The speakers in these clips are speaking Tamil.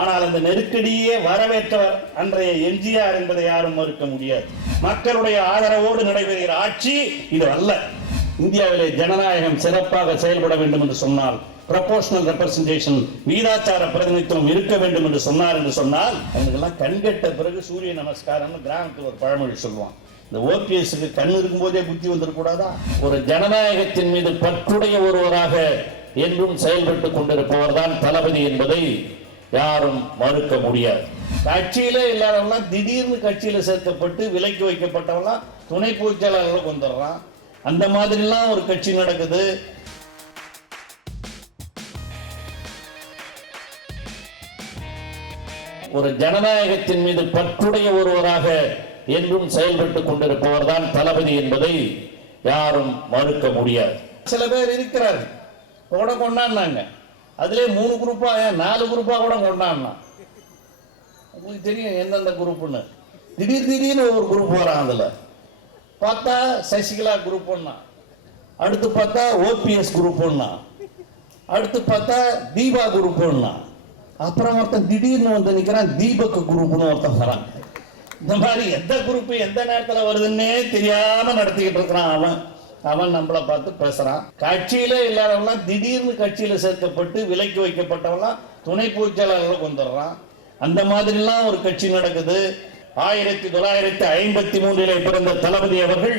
ஆனால் அந்த நெருக்கடியே வரவேற்றவர் அன்றைய எம்ஜிஆர் என்பதை யாரும் மறுக்க முடியாது. மக்களுடைய ஆதரவோடு நடைபெறுகிற ஆட்சி இது அல்ல. இந்தியாவிலே ஜனநாயகம் சிறப்பாக செயல்பட வேண்டும் என்று சொன்னால், ப்ரொபோஷனல் ரெப்ரசன்டேஷன், வீதாச்சார பிரதிநிதித்துவம் இருக்க வேண்டும் என்று சொன்னால் அவங்களுக்கெல்லாம் கண்கட்ட பிறகு சூரிய நமஸ்காரம் கிராமத்தில் ஒரு பழமொழி சொல்லுவான். இந்த ஓபிஎஸ்க்கு கண் இருக்கும்போதே புத்தி வந்துடக்கூடாதா? ஒரு ஜனநாயகத்தின் மீது பற்றுடைய ஒருவராக என்றும் செயல்பட்டுக் கொண்டிருப்பவர் தான் தளபதி என்பதை யாரும் மறுக்க முடியாது. கட்சியில இல்லாதவங்களாம் திடீர்னு கட்சியில சேர்க்கப்பட்டு விலைக்கு வைக்கப்பட்டவங்களாம் துணை பொதுச்செயலாளர்களுக்கு வந்துடுறான். அந்த மாதிரிலாம் ஒரு கட்சி நடக்குது. ஒரு ஜனநாயகத்தின் மீது பற்றுடைய ஒருவராக என்றும் செயல்பட்டுக் கொண்டிருப்பவர் தான் தளபதி என்பதை யாரும் மறுக்க முடியாது. சில பேர் இருக்கிறார்கள் கூட கொண்டாடினாங்க, அதிலே 3 குரூப்பா 4 குரூப்பா கூட கொண்டாடினா. உங்களுக்கு தெரியும் எந்தெந்த குரூப்னு. திடீர்னு ஒரு குரூப் வரான். அதில் பார்த்தா சசிகலா குரூப் ஒன்னா, அடுத்து பார்த்தா ஓபிஎஸ் குரூப் ஒன்னா, அடுத்து பார்த்தா தீபா குரூப் ஒன்னா, அப்புறம் ஒருத்தன் திடீர்னு வந்து நிற்கிறான் தீபக் குரூப்னு ஒருத்தன் வரான். இந்த மாதிரி எந்த குரூப் எந்த நேரத்தில் வருதுன்னே தெரியாம நடத்திக்கிட்டு இருக்கிறான். அவன் நம்மளை பார்த்து பேசுறான். கட்சியில இல்லாதவங்களாம் திடீர்னு கட்சியில சேர்க்கப்பட்டு விலைக்கு வைக்கப்பட்டவங்களாம் துணை பொதுச்செயலாளர்களுக்கு வந்துடுறான். அந்த மாதிரிலாம் ஒரு கட்சி நடக்குது. 1953 பிறந்த தளபதி அவர்கள்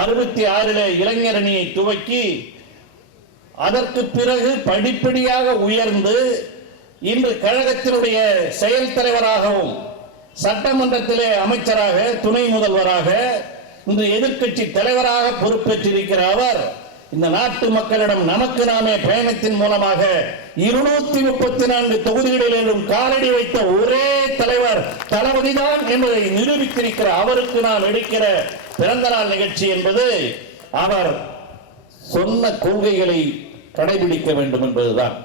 66 இளைஞர் அணியை துவக்கி அதற்கு பிறகு படிப்படியாக உயர்ந்து இன்று கழகத்தினுடைய செயல் தலைவராகவும் சட்டமன்றத்திலே அமைச்சராக துணை முதல்வராக இன்று எதிர்க்கட்சி தலைவராக பொறுப்பேற்றிருக்கிற அவர் இந்த நாட்டு மக்களிடம் நமக்கு நாமே பயணத்தின் மூலமாக 234 தொகுதிகளிலும் காலடி வைத்த ஒரே தலைவர் தளபதிதான் என்பதை நிரூபித்திருக்கிற அவருக்கு நாம் எடுக்கிற பிறந்த நாள் நிகழ்ச்சி என்பது அவர் சொன்ன கொள்கைகளை கடைபிடிக்க வேண்டும் என்பதுதான்.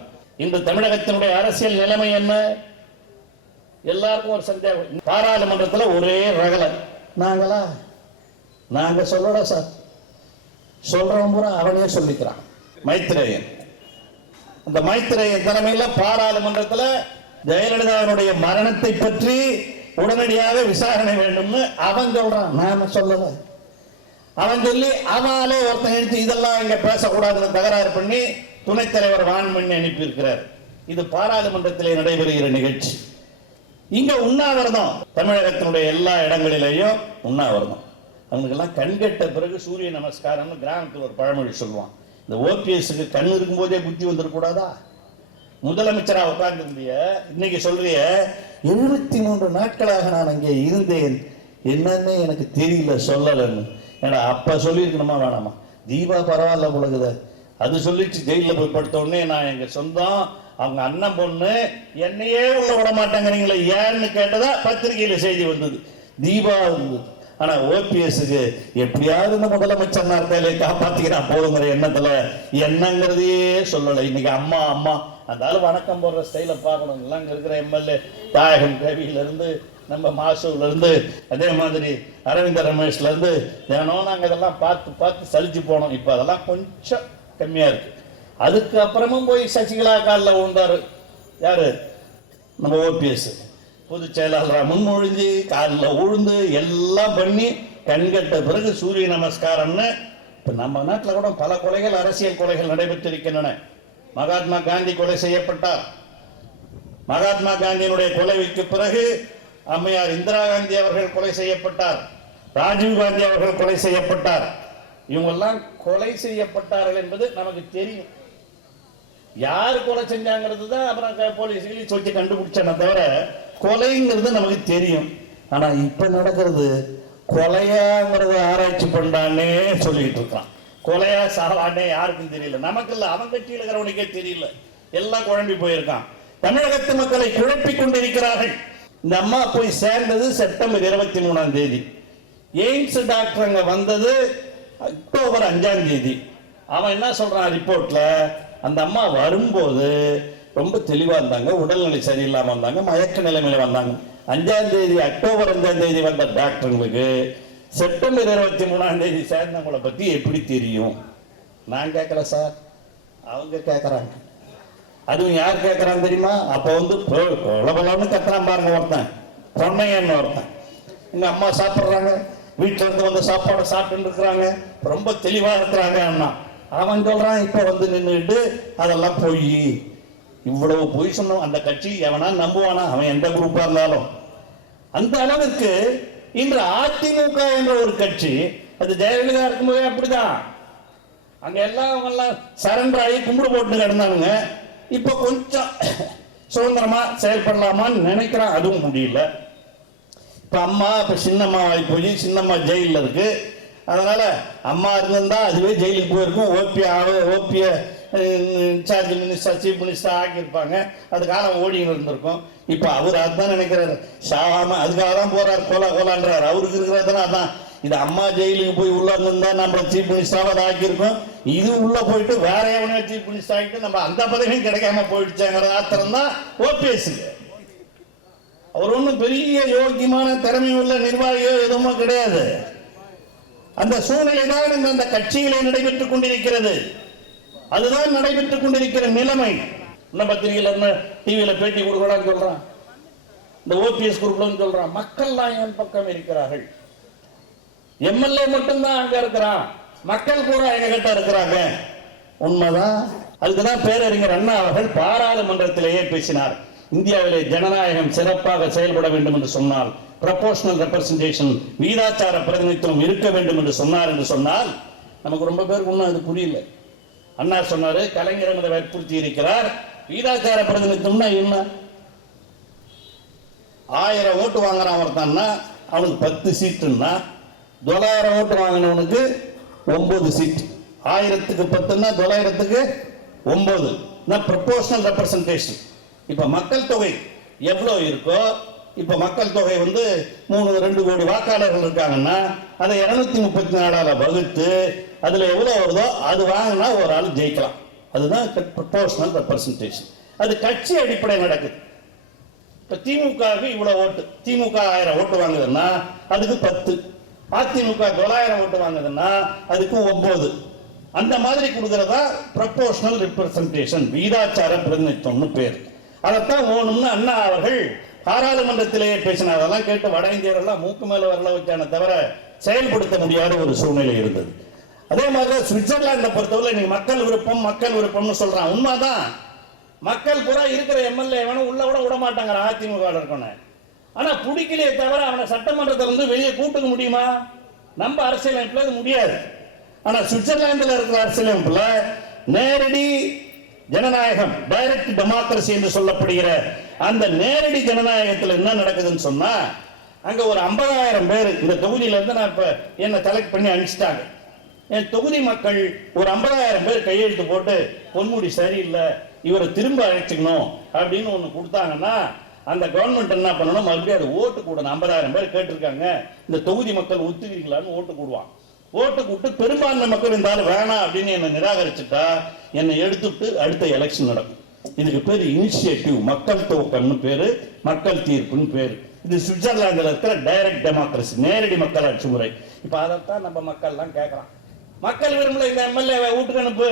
இந்த தமிழகத்தினுடைய அரசியல் நிலைமை என்ன? எல்லாருக்கும் ஒரு சந்தேகம். பாராளுமன்றத்தில் ஒரே ரகல. நாங்க சொல்லல சார், சொல்றவன் பூரா அவனே சொல்லிக்கிறான். மைத்ரேயன், அந்த மைத்ரேயன் தலைமையில் பாராளுமன்றத்தில் ஜெயலலிதாவுடைய மரணத்தை பற்றி உடனடியாக விசாரணை வேண்டும்னு அவன் சொல்றான். நான் சொல்லல. அவன் சொல்லி அவனாலே ஒருத்தன் எடுத்து இதெல்லாம் இங்க பேசக்கூடாதுன்னு தகராறு பண்ணி துணைத் தலைவர் வான்மணி அனுப்பி இருக்கிறார். இது பாராளுமன்றத்திலே நடைபெறுகிற நிகழ்ச்சி. இங்க உண்ணாவிரதம், தமிழகத்தினுடைய எல்லா இடங்களிலேயும் உண்ணாவிரதம். அவங்களுக்கெல்லாம் கண்கட்ட பிறகு சூரிய நமஸ்காரம்னு கிராமத்தில் ஒரு பழமொழி சொல்லுவான். இந்த ஓபிஎஸ்க்கு கண் இருக்கும்போதே புத்தி வந்துடக்கூடாதா? முதலமைச்சரா உட்கார்ந்துருந்திய, இன்னைக்கு சொல்றிய 73 நாட்களாக நான் அங்கே இருந்தேன், என்னன்னு எனக்கு தெரியல, சொல்லலன்னு. ஏன்னா அப்ப சொல்லியிருக்கணுமா வேணாமா? தீபா பரவாயில்ல உலகுத அது சொல்லிச்சு. ஜெயிலில் போய் படுத்த உடனே நான் எங்க சொந்தம் அவங்க அண்ணன் பொண்ணு என்னையே உள்ள விட மாட்டாங்கிறீங்களே ஏன்னு கேட்டதா பத்திரிகையில செய்தி வந்தது. தீபா இருந்தது. ஆனா ஓபிஎஸ்க்கு எப்படியாவது இந்த முதலமைச்சர் நாட்களை காப்பாத்திக்கிறான் போதுங்கிற எண்ணத்துல என்னங்கிறதையே சொல்லலை. இன்னைக்கு அம்மா அந்த ஆளு வணக்கம் போடுற ஸ்டைல பார்க்கணும். எல்லாம் இங்க இருக்கிற எம்எல்ஏ தாயகம் கவியில இருந்து நம்ம மாசூர்ல இருந்து அதே மாதிரி அரவிந்த ரமேஷ்ல இருந்து தினம் நாங்க இதெல்லாம் பார்த்து சலிச்சு போனோம். இப்ப அதெல்லாம் கொஞ்சம் கம்மியா இருக்கு. அதுக்கு அப்புறமும் போய் சசிகலா காலில் விழுந்தாரு. யாரு? நம்ம ஓபிஎஸ். பொதுச் செயலாளராக முன்மொழிஞ்சு காலில் உழுந்து எல்லாம் பண்ணி கண்கட்ட பிறகு சூரிய நமஸ்காரம்னு. இப்போ நம்ம நாட்டில் கூட பல கொலைகள், அரசியல் கொலைகள் நடைபெற்றிருக்கின்றன. மகாத்மா காந்தி கொலை செய்யப்பட்டார். மகாத்மா காந்தியினுடைய கொலைக்கு பிறகு அம்மையார் இந்திரா காந்தி அவர்கள் கொலை செய்யப்பட்டார். ராஜீவ் காந்தி அவர்கள் கொலை செய்யப்பட்டார். இவங்கெல்லாம் கொலை செய்யப்பட்டார்கள் என்பது நமக்கு தெரியும். யார் கொலை செஞ்சாங்கிறது தான் அப்புறம் போலீஸ் சொல்லி கண்டுபிடிச்சான தவிர கொலைங்கிறது நமக்கு தெரியும். ஆனா இப்ப நடக்கிறது கொலையாங்கிறத ஆராய்ச்சி பண்ணானே சொல்லிட்டு இருக்கான். கொலையா சாவானே யாருக்கும் தெரியல. நமக்கு இல்ல, அவன் கட்சியில் இருக்கிறவனுக்கே தெரியல. எல்லாம் குழம்பி போயிருக்கான். தமிழகத்து மக்களை குழப்பிக் கொண்டிருக்கிறார்கள். இந்த அம்மா போய் சேர்ந்தது செப்டம்பர் 23ஆம் தேதி. எய்ம்ஸ் டாக்டர் அங்க வந்தது அக்டோபர் 5ஆம் தேதி. அவன் என்ன சொல்றான் ரிப்போர்ட்ல, அந்த அம்மா வரும்போது ரொம்ப தெளிவா இருந்தாங்க, உடல்நிலை சரியில்லாம வந்தாங்க, மயக்க நிலைமையில வந்தாங்க. 5ஆம் தேதி அக்டோபர் 5ஆம் தேதி வந்த டாக்டர்களுக்கு செப்டம்பர் 23ஆம் தேதி சேர்ந்தவங்களை பத்தி எப்படி தெரியும்? நான் கேட்கல சார், அவங்க கேட்கறாங்க. அதுவும் யார் கேட்கறான்னு தெரியுமா? அப்ப வந்து கொலபலன்னு கத்துறான் பாருங்க ஒருத்தன், பொன்னையன்னு ஒருத்தன். எங்க அம்மா சாப்பிட்றாங்க, வீட்டுல இருந்து வந்து சாப்பாடு சாப்பிட்டு இருக்கிறாங்க, ரொம்ப தெளிவா இருக்கிறாங்க அண்ணா. அவன் சொல்றான் இப்ப வந்து நின்றுட்டு அதெல்லாம் போய் இவ்வளவு பொய் சொன்னோம். அந்த கட்சி எவனா நம்புவானா? அவன் எந்த குரூப்பா இருந்தாலும். அந்த அளவிற்கு இன்று அதிமுக என்ற ஒரு கட்சி, அது ஜெயலலிதா இருக்கும்போதே அப்படிதான். அங்க எல்லாம் சரண்டர் ஆகி கும்பிடு போட்டு கிடந்தானுங்க. இப்ப கொஞ்சம் சுதந்திரமா செயல்படலாமான்னு நினைக்கிறான், அதுவும் முடியல. இப்ப அம்மா இப்ப சின்னம்மா ஆகி போய் சின்னம்மா ஜெயில இருக்கு. அதனால அம்மா இருந்திருந்தா அதுவே ஜெயிலுக்கு போயிருக்கும். ஓபிய இன்சார்ஜ் மினிஸ்டர், சீஃப் மினிஸ்டர் ஆக்கியிருப்பாங்க. அது காலம் ஓடின்னு இருந்திருக்கும். இப்ப அவர் அதுதான் நினைக்கிறாரு, சாவாம அதுக்காக தான் போறாரு, கோலான்றாரு. அவருக்கு இருக்கிறதுனா அதான், இது அம்மா ஜெயிலுக்கு போய் உள்ள இருந்தா நம்ம சீஃப் மினிஸ்டராக அதை ஆக்கியிருக்கோம். இது உள்ள போயிட்டு வேற எவனையா சீஃப் மினிஸ்டர் ஆகிட்டு நம்ம அந்த பதவியும் கிடைக்காம போயிடுச்சாங்கிற ஆத்திரம் தான் ஓபிஎஸ். அவர் ஒன்றும் பெரிய யோக்கியமான திறமை உள்ள நிர்வாகியோ எதுவும் கிடையாது. அந்த சூழ்நிலை தான் அந்த கட்சிகளை நடைபெற்றுக் கொண்டிருக்கிறது. அதுதான் நடைபெற்றுக் கொண்டிருக்கிற நிலைமை. என்ன பத்திரிகையில டிவியில பேட்டி கொடுக்கலாம்னு சொல்றான், இந்த ஓபிஎஸ் குரூப்ல சொல்றான், மக்கள் தான் என் பக்கம் இருக்கிறார்கள், எம்எல்ஏ மட்டும்தான் அங்க இருக்கிறான், மக்கள் கூட எங்க கிட்ட இருக்கிறாங்க. உண்மைதான். அதுக்குதான் பேரறிஞர் அண்ணா அவர்கள் பாராளுமன்றத்திலேயே பேசினார். இந்தியாவிலே ஜனநாயகம் சிறப்பாக செயல்பட வேண்டும் என்று சொன்னால் ப்ரொபோர்ஷனல் ரெப்ரசன்டேஷன், வீதாச்சார பிரதிநிதித்துவம் இருக்க வேண்டும் என்று சொன்னார். என்று சொன்னால் நமக்கு ரொம்ப பேருக்கு ஒன்றும் அது புரியல. அண்ணா சொன்னாரு, கலைஞர் அதை வற்புறுத்தி இருக்கிறார். வீதாச்சார பிரதிநிதித்துவம்னா என்ன? 1000 ஓட்டு வாங்குறான் ஒருத்தான்னா அவனுக்கு 10 சீட்டுன்னா, 900 ஓட்டு வாங்கினவனுக்கு 9 சீட். 1000க்கு 10ன்னா 900க்கு 9. Proportional representation. இப்ப மக்கள் தொகை எவ்வளவு இருக்கோ, இப்ப மக்கள் தொகை வந்து 2 கோடி வாக்காளர்கள் இருக்காங்கன்னா அதை 234 வகுத்து அதுல எவ்வளவு வருதோ அது வாங்கினா ஒரு ஆள் ஜெயிக்கலாம். அதுதான் ப்ரொபோர்ஷனல் ரெப்ரசன்டேஷன். அது கட்சி அடிப்படையில் நடக்குது. இப்ப திமுகவுக்கு இவ்வளவு ஓட்டு, திமுக 1000 ஓட்டு வாங்குதுன்னா அதுக்கு 10, அதிமுக 900 ஓட்டு வாங்குதுன்னா அதுக்கு 9. அந்த மாதிரி கொடுக்கறதா ப்ரொபோர்ஷனல் ரெப்ரசன்டேஷன், வீதாச்சார பிரதிநிதித்துவம்னு பேர். அதைத்தான் ஓணும்னு அண்ணா அவர்கள் பாராளுமன்றத்திலேயே பேசினார். அதெல்லாம் கேட்டு வட இந்தியரெல்லாம் மூக்கு மேல வரல வச்சான தவிர செயல்படுத்த முடியாத ஒரு சூழ்நிலை இருந்தது. அதே மாதிரி சுவிட்சர்லாந்தை பொறுத்தவரை நீங்க மக்கள் விருப்பம் மக்கள் விருப்பம்னு சொல்றான். உண்மைதான், மக்கள் பூரா இருக்கிற எம்எல்ஏ வேணும் உள்ள விட மாட்டாங்க அதிமுக இருக்கணும். ஆனா பிடிக்கலையே தவிர அவனை சட்டமன்றத்திலிருந்து வெளியே கூட்டுக்க முடியுமா? நம்ம அரசியலமைப்புல அது முடியாது. ஆனா சுவிட்சர்லாந்துல இருக்கிற அரசியலமைப்புல நேரடி ஜனநாயகம், டைரக்ட் டெமோக்ரசி என்று சொல்லப்படுகிற அந்த நேரடி ஜனநாயகத்தில் என்ன நடக்குதுன்னு சொன்னா, அங்க ஒரு 50,000 பேர் இந்த தொகுதியில இருந்து நான் இப்ப என்ன செலக்ட் பண்ணி அனுப்பிச்சிட்டாங்க. என் தொகுதி மக்கள் ஒரு 50,000 பேர் கையெழுத்து போட்டு பொன்முடி சரியில்லை, இவரை திரும்ப அழைச்சிக்கணும் அப்படின்னு ஒண்ணு கொடுத்தாங்கன்னா, அந்த கவர்மெண்ட் என்ன பண்ணணும், மறுபடியும் அது ஓட்டு கூடணும். 50,000 பேர் கேட்டிருக்காங்க, இந்த தொகுதி மக்கள் ஒத்துக்கிறீங்களான்னு ஓட்டு கூடுவான். ஓட்டு கூட்டு பெரும்பான்மை மக்கள் இருந்தாலும் வேணாம் அப்படின்னு என்னை நிராகரிச்சுட்டா என்னை எடுத்துட்டு அடுத்த எலெக்ஷன் நடக்கும். இதுக்கு பேர் இனிஷியேட்டிவ், மக்கள் துவக்கம்னு பேரு, மக்கள் தீர்ப்புன்னு பேரு. இது சுவிட்சர்லாந்துல இருக்கிற டைரக்ட் டெமோக்ரசி, நேரடி மக்களாட்சி முறை. இப்ப அதைத்தான் நம்ம மக்கள் எல்லாம் கேட்கறான். மக்கள் விரும்பல இந்த எம்எல்ஏ வீட்டுக்கு அனுப்பு,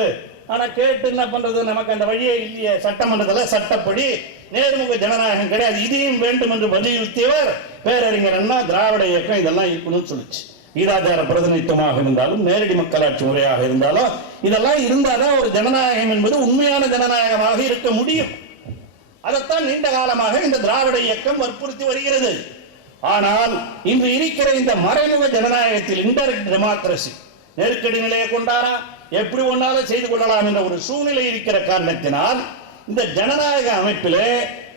ஆனா கேட்டு என்ன பண்றது, நமக்கு அந்த வழியே இல்லையே. சட்டமன்றத்தில் சட்டப்படி நேர்முக ஜனநாயகம் கிடையாது, இதையும் வேண்டும் என்று வலியுறுத்தியவர் பேரறிஞர் அண்ணா. திராவிட இயக்கம் இதெல்லாம் இருக்கணும்னு சொல்லிச்சு. வீதாச்சார பிரதிநிதித்துவமாக இருந்தாலும் நேரடி மக்களாட்சி முறையாக இருந்தாலும் இதெல்லாம் இருந்தாதான் ஒரு ஜனநாயகம் என்பது உண்மையான ஜனநாயகமாக இருக்க முடியும். அதைத்தான் நீண்ட காலமாக இந்த திராவிட இயக்கம் வற்புறுத்தி வருகிறது. ஆனால் இன்று இருக்கிற இந்த மறைமுக ஜனநாயகத்தில், இன்டைரக்ட் டெமோக்ரசி, நெருக்கடி நிலையை கொண்டாரா எப்படி ஒன்றாலும் செய்து கொள்ளலாம் என்ற ஒரு சூழ்நிலை இருக்கிற காரணத்தினால் இந்த ஜனநாயக அமைப்பிலே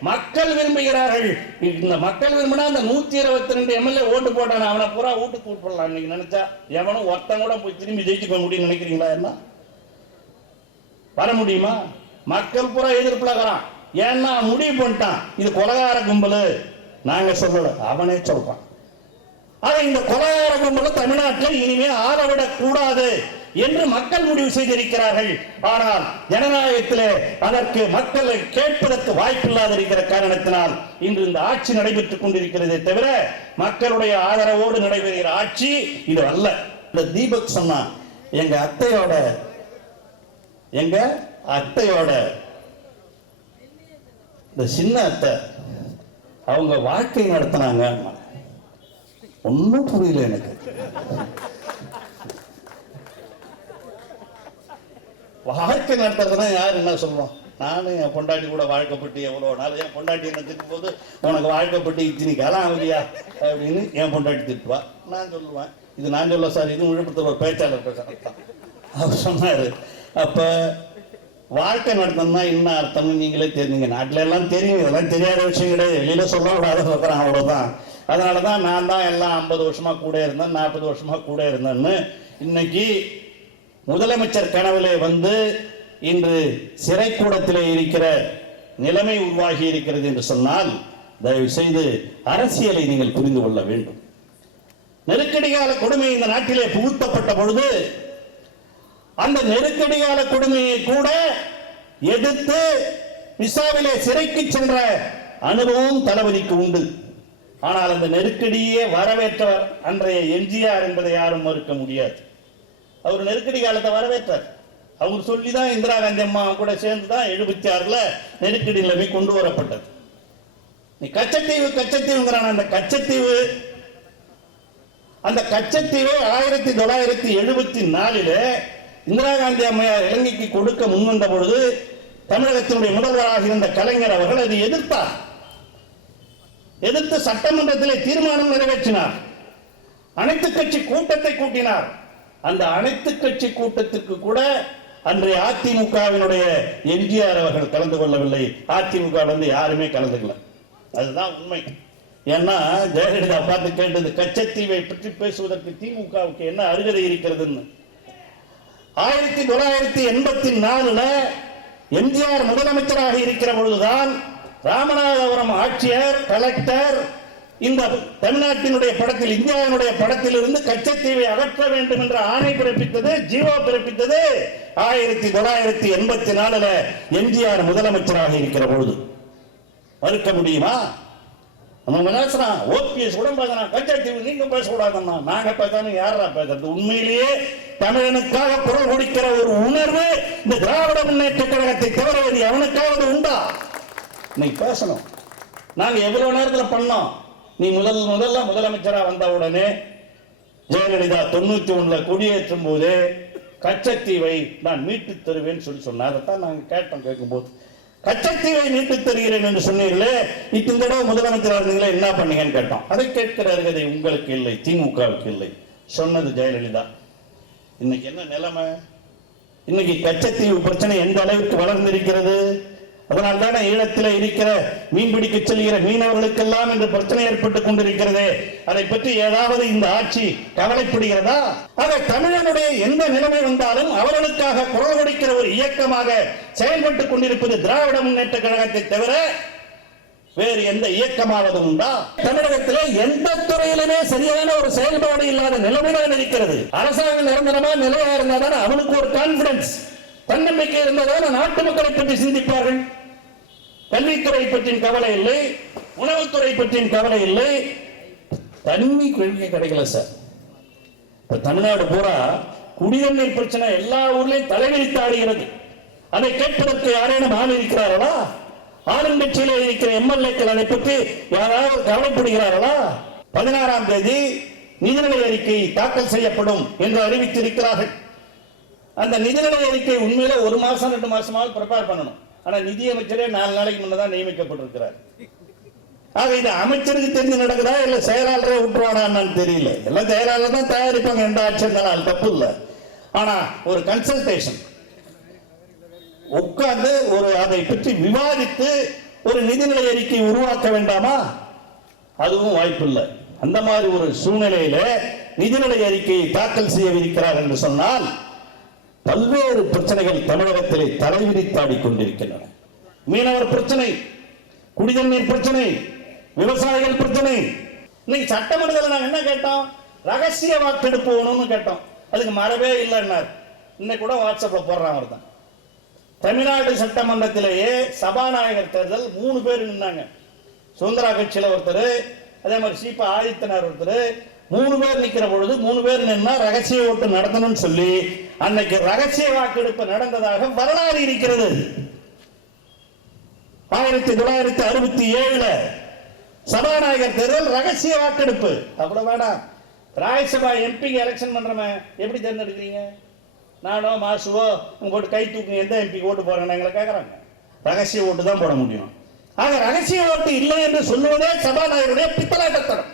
மக்கள் விரும்புகிறார்கள். இந்த மக்கள் விரும்பினா அந்த 122 எம்எல்ஏ ஓட்டு போட்டான அவனை பூரா வீட்டுக்கு கூப்பிடலாம். இன்னைக்கு நினைச்சா எவனும் ஒருத்தன் கூட போய் திரும்பி ஜெயிச்சுக்க முடியும் நினைக்கிறீங்களா? என்ன வர முடியுமா? மக்கள் பூரா எதிர்ப்புலகிறான். ஏன்னா முடிவு பண்ணிட்டான் இது கொலகார கும்பல். நாங்க சொல்லல, அவனே சொல்றான். ஆக இந்த கொலகார கும்பல் தமிழ்நாட்டில் இனிமே ஆளவிடக் கூடாது என்று மக்கள் முடிவு செய்திருக்கிறார்கள். ஆனால் ஜனநாயகத்திலே அதற்கு மக்களை கேட்பதற்கு வாய்ப்பில்லாத இருக்கிற காரணத்தினால் இன்று இந்த ஆட்சி நடைபெற்றுக் கொண்டிருக்கிறதே தவிர மக்களுடைய ஆதரவோடு நடைபெறுகிற ஆட்சி இது அல்ல. இந்த தீபக் சொன்னா, எங்க அத்தையோட இந்த சின்ன அத்தை அவங்க வாழ்க்கை நடத்தினாங்க. ஒன்றும் புரியல எனக்கு. வாழ்க்கை நடத்துறதுனா யார் என்ன சொல்லுவோம்? நானும் என் பொண்டாட்டி கூட வாழ்க்கைப்பட்டு எவ்வளோ நாள், என் பொண்டாட்டி என்ன திட்டும் போது உனக்கு வாழ்க்கைப்பட்டு இத்தனை காலம் ஆகுதியா அப்படின்னு என் பொண்டாட்டி திட்டுவா. நான் சொல்லுவேன், இது நான் சொல்ல சார், இது விழுப்புரத்தில் ஒரு பேச்சாளர் பேசுறேன். அவர் சொன்னார், அப்போ வாழ்க்கை நடத்தணும்னா என்ன அர்த்தம்னு நீங்களே தெரிஞ்சுங்க. நாட்டில எல்லாம் தெரியும், இதெல்லாம் தெரியாத விஷயம் கிடையாது, வெளியில சொல்லக்கூடாத சொல்கிறேன், அவ்வளோதான். அதனால தான் நான் தான் எல்லாம் 50 வருஷமா கூட இருந்தேன், 40 வருஷமா கூட இருந்தேன்னு இன்னைக்கு முதலமைச்சர் கனவிலே வந்து இன்று சிறைக்கூடத்திலே இருக்கிற நிலைமை உருவாகி இருக்கிறது என்று சொன்னால், தயவு செய்து அரசியலை நீங்கள் புரிந்து கொள்ள வேண்டும். நெருக்கடி கால கொடுமை இந்த நாட்டிலே புகுத்தப்பட்ட பொழுது அந்த நெருக்கடி கால கொடுமையை கூட எதிர்த்து விசாவிலே சிறைக்கு சென்ற அனுபவம் தளபதிக்கு உண்டு. ஆனால் அந்த நெருக்கடியே வரவேற்றவர் அன்றைய எம்ஜிஆர் என்பதை யாரும் மறுக்க முடியாது. அவர் நெருக்கடி காலத்தை வரவேற்றார். அவர் சொல்லிதான் இந்திரா காந்தி அம்மா கூட சேர்ந்துதான் 76ல் நெருக்கடி நிலைமை கொண்டு வரப்பட்டது. நீ கச்சத்தீவுங்கிறான அந்த கச்சத்தீவை 1974 இந்திரா காந்தி அம்மையார் இலங்கைக்கு கொடுக்க முன்வந்த பொழுது தமிழகத்தினுடைய முதல்வராக இருந்த கலைஞர் அவர்கள் அதை எதிர்த்தார். எதிர்த்து சட்டமன்றத்திலே தீர்மானம் நிறைவேற்றினார். அனைத்து கட்சி கூட்டத்தை கூட்டினார். அந்த அனைத்து கட்சி கூட்டத்திற்கு கூட அன்றைய அதிமுகவினுடைய எம்ஜிஆர் அவர்கள் கலந்து கொள்ளவில்லை. அதிமுக யாருமே கலந்துக்கல. அதுதான் உண்மை. ஏன்னா ஜெயலலிதா பார்த்து கேட்டது, கச்சத்தீவை பற்றி பேசுவதற்கு திமுகவுக்கு என்ன அருகதை இருக்கிறதுன்னு. 1984 எம்ஜிஆர் முதலமைச்சராக இருக்கிற பொழுதுதான் ராமநாதபுரம் ஆட்சியர், கலெக்டர் இந்த தமிழ்நாட்டினுடைய படத்தில், இந்தியாவினுடைய படத்தில் இருந்து கச்சத்தீவை அகற்ற வேண்டும் என்ற ஆணை பிறப்பித்தது, ஜீவோ பிறப்பித்தது 1984 எம்ஜிஆர் முதலமைச்சராக இருக்கிற பொழுது. மறுக்க முடியுமா? நம்ம பேசுறான், ஓபிஎஸ் கூட பேசுறான், கச்சத்தீவு நீங்க பேசக்கூடாதுன்னா நாங்க பேசணும், யாரா பேசுறது? உண்மையிலேயே தமிழனுக்காக குரல் கொடுக்கிற ஒரு உணர்வு இந்த திராவிட முன்னேற்ற கழகத்தை தவிர வேறு எவனுக்காவது உண்டா? இன்னைக்கு பேசணும். நாங்க எவ்வளவு நேரத்தில் பண்ணோம். நீ முதல்ல முதலமைச்சரா வந்த உடனே ஜெயலலிதா 91 கொடியேற்றும் போது கச்சத்தீவை நான் மீட்டு தருவேன் சொன்னார். அதைத்தான் நாங்க கேட்டோம். கேட்கும்போது கச்சத்தீவை மீட்டு தருகிறேன் என்று சொன்னீர்களே, இந்த தடவை முதலமைச்சராக இருந்தீங்களே என்ன பண்ணீங்கன்னு கேட்டோம். அதை கேட்கிற அருகதை உங்களுக்கு இல்லை, திமுகவுக்கு இல்லை. சொன்னது ஜெயலலிதா. இன்னைக்கு என்ன நிலைமை? இன்னைக்கு கச்சத்தீவு பிரச்சனை எந்த அளவிற்கு வளர்ந்திருக்கிறது? அதனால் தானே ஈழத்தில் இருக்கிற மீன்பிடிக்க செல்கிற மீனவர்களுக்கெல்லாம் என்று பிரச்சனை ஏற்பட்டுக் கொண்டிருக்கிறது. அதை பற்றி ஏதாவது இந்த ஆட்சி கவலைப்படுகிறதா? ஆக தமிழனுடைய எந்த நிலைமை வந்தாலும் அவர்களுக்காக குரல் கொடுக்கிற ஒரு இயக்கமாக செயல்பட்டுக் கொண்டிருப்பது திராவிட முன்னேற்ற கழகத்தை தவிர வேறு எந்த இயக்கமாவது உண்டா? தமிழகத்திலே எந்த துறையிலுமே சரியான ஒரு செயல்பாடு இல்லாத நிலைமைதான் இருக்கிறது. அரசாங்கம் நிரந்தரமா நிலையா இருந்தால்தான் அவனுக்கு ஒரு கான்பிடன்ஸ், தன்னம்பிக்கை இருந்தால்தான் நாட்டு மக்களை பற்றி சிந்திப்பார்கள். கல்வித்துறை பற்றியும் கவலை இல்லை, உணவுத்துறை பற்றியும் கவலை இல்லை. தண்ணி கொள்கை கிடைக்கல சார். இப்ப தமிழ்நாடு பூரா குடிநீர் பிரச்சனை எல்லா ஊர்லயும் தலைவிரித்து ஆடுகிறது. அதை கேட்பதற்கு யாரேனும் ஆள் இருக்கிறார்களா? ஆளுங்கட்சியிலே இருக்கிற எம்எல்ஏக்கள் அதை பற்றி யாராவது கவலைப்படுகிறார்களா? 16ஆம் தேதி நிதிநிலை அறிக்கை தாக்கல் செய்யப்படும் என்று அறிவித்திருக்கிறார்கள். அந்த நிதிநிலை அறிக்கை உண்மையில 1 மாசம் 2 மாசமாவது ப்ரிப்பேர் பண்ணணும். ஆனா நிதியமைச்சரே 4 நாளைக்கு முன்னதான் நியமிக்கப்பட்டிருக்கிறார். ஆக இது அமைச்சருக்கு தெரிஞ்சு நடக்குதா இல்ல செயலாளரே விட்டுருவானான்னு தெரியல. எல்லாம் செயலாளர் தான் தயாரிப்பாங்க, எந்த ஆட்சி இருந்தாலும் தப்பு இல்லை. ஆனா ஒரு கன்சல்டேஷன் உட்கார்ந்து அதை பற்றி விவாதித்து ஒரு நிதிநிலை அறிக்கை உருவாக்க வேண்டாமா? அதுவும் வாய்ப்பில்லை. அந்த மாதிரி ஒரு சூழ்நிலையில நிதிநிலை அறிக்கையை தாக்கல் செய்யவிருக்கிறார் என்று சொன்னால் பல்வேறு பிரச்சனைகள் தமிழகத்திலே தலைவிரித்தாடி கொண்டிருக்கின்றன. மீனவர் பிரச்சனை, குடிநீர் பிரச்சனை, விவசாயிகள் பிரச்சனை. இன்னைக்கு சட்டமன்றத்தில் நாங்கள் என்ன கேட்டோம்? ரகசிய வாக்கெடுப்பு வேணும்னு கேட்டோம். அதுக்கு மரபே இல்லைன்னார். இன்னைக்கு கூட வாட்ஸ்அப்ல போடுறான் ஒருத்தன். தமிழ்நாடு சட்டமன்றத்திலேயே சபாநாயகர் தேர்தல் 3 பேர் நின்னாங்க. சுதந்திரா கட்சியில ஒருத்தர், அதே மாதிரி சீபா ஆதித்தனார் ஒருத்தர். 3 பேர் நிக்கிற பொழுது 3 பேர் நின்னா ரகசிய ஓட்டு நடத்தணும்னு சொல்லி அன்னைக்கு ரகசிய வாக்கெடுப்பு நடந்ததாக வரலாறு இருக்கிறது. 1967 சபாநாயகர் தேர்தல் ரகசிய வாக்கெடுப்பு. அவ்வளவு வேணாம். ராஜ்யசபா எம்பி எலெக்ஷன் பண்றவன் எப்படி தேர்ந்தெடுக்கிறீங்க? நானோ மாசுவோ போட்டு கை தூக்குங்க, எந்த எம்பி ஓட்டு போறாங்க எங்களை கேட்கறாங்க. ரகசிய ஓட்டு தான் போட முடியும். ஆக ரகசிய ஓட்டு இல்லை என்று சொல்லுவதே சபாநாயகருடைய பித்தலாட்டத்தனம்.